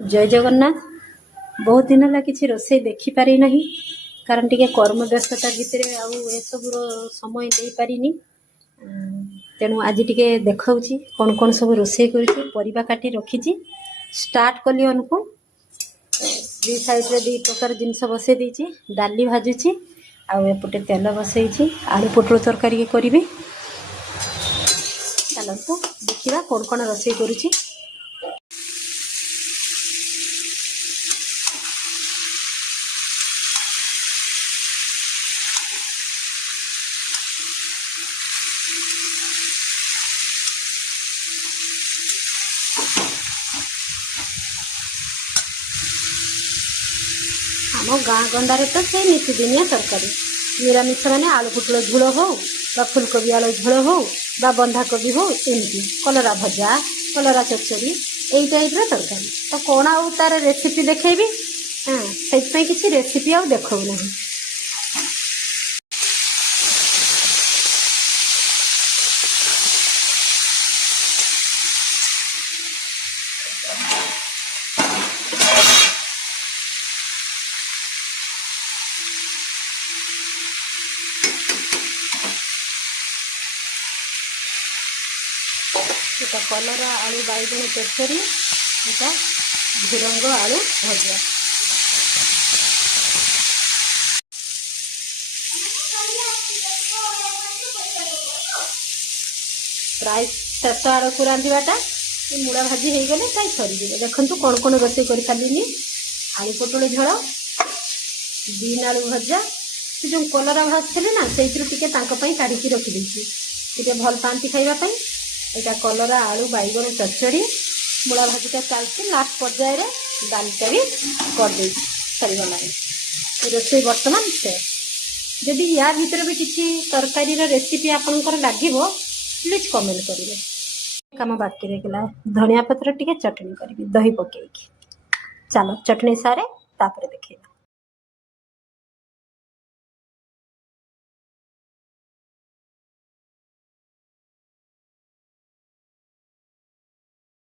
जय जगन्नाथ। बहुत दिन है किसी रोसे देखी पारि नहीं कारण टिके कर्म व्यस्तता भितर आसबूर समय दे पारिनी। तेणु आज टिके देखा कौन कौन सब रोसे कर काटी रखी स्टार्ट कली अनुकूल दी साइड रे दी प्रकार जिनस बसई देछि डाली भाजुची आउटे तेल बसई आलू पोटल तरकारी करी। चलतु देखा कौन कौन रोसे करुची। आम गाँ गंडारे तो से नीतिदिनिया तरकारी निरामिष मैंने आलू पुटल झोल हो फुलकोबी आलू झोल हो बंधाकोबी हो एमती कलरा भजा कलरा चचड़ी यही टाइप तरकारी तो कौन आउ तार रेसिपी देखेबी। हाँ से किसी रेसिपी आउ देखो ना। এটা কলরা আলু বাইগণ তরকারি, এটা ঝুড়ঙ্গ আলু ভজা। প্রায় শেষ আড়କୁ রাঁধিবাটা মুড়া ভাজি হয়ে গেলে প্রায় সরিଯିବ। দেখন্তু কোন কোন ରୋଷେଇ କରି ସାରିଲିନି। ଆଳୁ ପୋଟଳ ଝୋଳ, ବିନ୍ ଆଳୁ ଭଜା, ସେ ଯେଉଁ କଲରା ଭାଜିଥିଲେ ନା ସେଇଥିରୁ ଟିକେ ତାଙ୍କ ପାଇଁ କାଢ଼ିକି ରଖିଦେଇଛି, ଟିକେ ଭଲ ପାଆନ୍ତି ଖାଇବା ପାଇଁ। এটা কলরা আলু বাইগণ চচ্চড়ি, মূলা ভাজিটা চালছি, লাস্ট পর্যায়ে ডালিটা भी करदे सरीगला। रोषेई बर्तमान शेष। जदि या भितर भी किसी तरकारी रेसिपी आपंकर लगे प्लीज कमेंट करेंगे। कम बाकी रहा धनिया पत्र टिके चटनी करी दही पकईकी। चलो चटनी सारे तापर देखिए।